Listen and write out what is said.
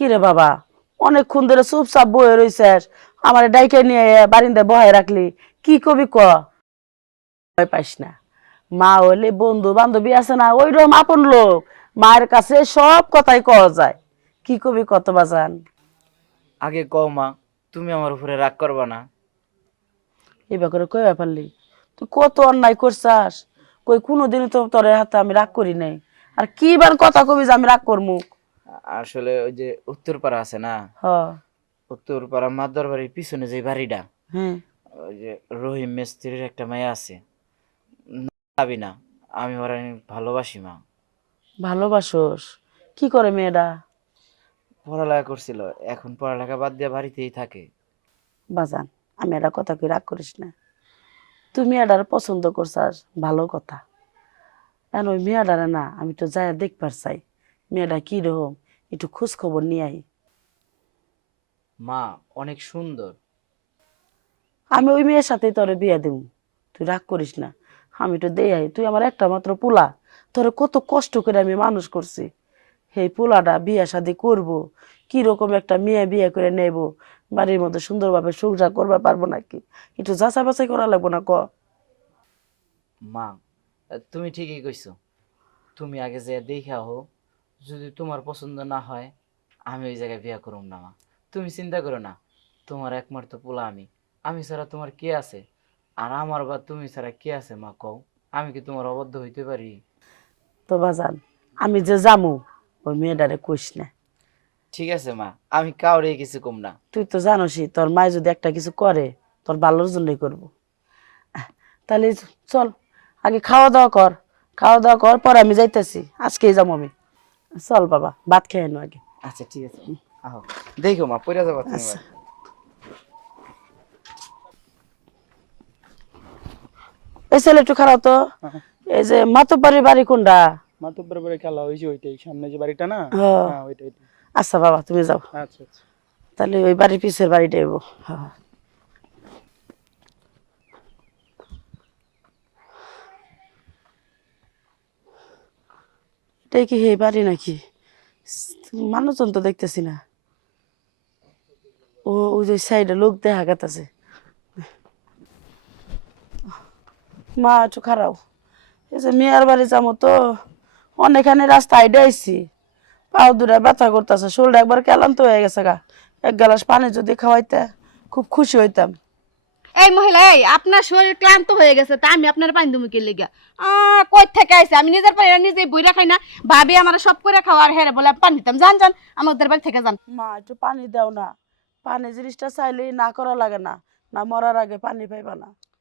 কি রে বাবা, অনেকক্ষণ ধরে চুপচাপ বয়ে রইছিস, আমার ডাইকে নিয়ে বারিন্দায় বহায় রাখলি, কি কবি ক? ভয় পাইস না, মা হইলে বন্ধু বান্ধবী আছে না ওইরকম আপন লোক, মায়ের কাছে সব কথাই কওয়া যায়। কি কবি কত বাজান? আগে কও মা, তুমি আমার উপরে রাগ করবা না। এবার করে কইবা পারলি? তুই কত অন্যায় করছাস, কই কোনোদিনও তো তোর হাতে আমি রাগ করি নাই। আর কি বার কথা কবি যে আমি রাগ করমু? আসলে ওই যে উত্তরপাড়া আছে না, হ। উত্তরপাড়া মাদর বাড়ির পিছনে যে বাড়িটা, হ্যাঁ। ওই যে রহিম মিস্ত্রির একটা মেয়ে আছে, ভাবি না, আমি ওরা ভালোবাসি মা। ভালোবাসোস? কি করে মেয়েটা? পড়ালেখা করছিল, এখন পড়ালেখা বাদ দিয়ে বাড়িতেই থাকে। বাজান, আমি একটা কথা কই, রাগ করিস না। তুই মেয়েটার পছন্দ করছাস, ভালো কথা। এখন ওই মেয়েটারে না আমি তো যাই দেখবার চাই, মেয়েটা কি রকম, একটু খোঁজ খবর নিয়ে আই। মা অনেক সুন্দর। আমি ওই মেয়ের সাথেই তোরে বিয়ে দেব, তুই রাগ করিস না। আমি তো দেই আই, তুই আমার একটা মাত্র পোলা, তোরে কত কষ্ট করে আমি মানুষ করছি। সেই পোলাটা বিয়ে শাদি করবো, কিরকম একটা মেয়ে বিয়ে করে নেব, বাড়ির মধ্যে সুন্দরভাবে সংসার করবা পারবো নাকি? একটু যাচাই বাছাই করা লাগবো না ক? মা তুমি ঠিকই কইছো, তুমি আগে যে দেখা হো, যদি তোমার পছন্দ না হয় আমি ওই জায়গায় বিয়ে করুম না মা। তুমি চিন্তা করো না, তোমার একমাত্র পোলা আমি, আমি ছাড়া তোমার কে আছে? আর আমার বা তুমি ছাড়া কে আছে মা কও? আমি কি তোমার অবাধ্য হইতে পারি? তো বাজান, আমি যে যামু, ওই মেয়েটারে কইস না। ঠিক আছে মা, আমি কাউরে কিছু কম না। তুই তো জানোসই, তোর মায় যদি একটা কিছু করে তোর ভালোর জন্যই করবো। তাহলে চল, আগে খাওয়া দাওয়া কর, খাওয়া দাওয়া কর, পর আমি যাইতেছি, আজকেই যাবো আমি। চল বাবা, ভাত খেয়ে নো আগে। আচ্ছা ঠিক আছে, আহো। দেখো মা, পড়ে যাবা তুমি আচ্ছা। আবার। এই ছেলে একটু খারাপ তো। এই যে মাতব্বাড়ির বাড়ি কোনটা? মাতুব্বর বাড়ি খেলা হয়েছে ওইটাই, সামনে যে বাড়িটা না। ও, হ্যাঁ ওইটাই ওইটাই। আচ্ছা বাবা তুমি যাও, আচ্ছা আচ্ছা। তাহলে ওই বাড়ির পিছের বাড়িটা এবো। হ্যাঁ। এটাই কি এই বাড়ি নাকি? মানুষজন তো দেখতেছি না। ও, ওই যে সাইডে লোক দেখা গেছে। মা একটু খারাপ, এই যে মেয়ের বাড়ি যাবো তো, অনেকখানি রাস্তা আইডে আইছি, পাও দূরে ব্যথা করতেছে, শরীরটা একবার ক্লান্ত হয়ে গেছে গা। এক গ্লাস পানি যদি খাওয়াইতে খুব খুশি হইতাম। এই মহিলা, এই আপনার শরীর ক্লান্ত হয়ে গেছে, তা আমি আপনার পানি দুমুকে লেগা কই থেকে আইছে? আমি নিজের পানি নিজেই বইরা খাই না? ভাবি আমার সব করে খাওয়া, আর হেরে বলে পানি দিতাম। জান জান, আমাদের বাড়ি থেকে যান। মা একটু পানি দাও না, পানি জিনিসটা চাইলেই না করা লাগে না, না মরার আগে পানি পাইবা না।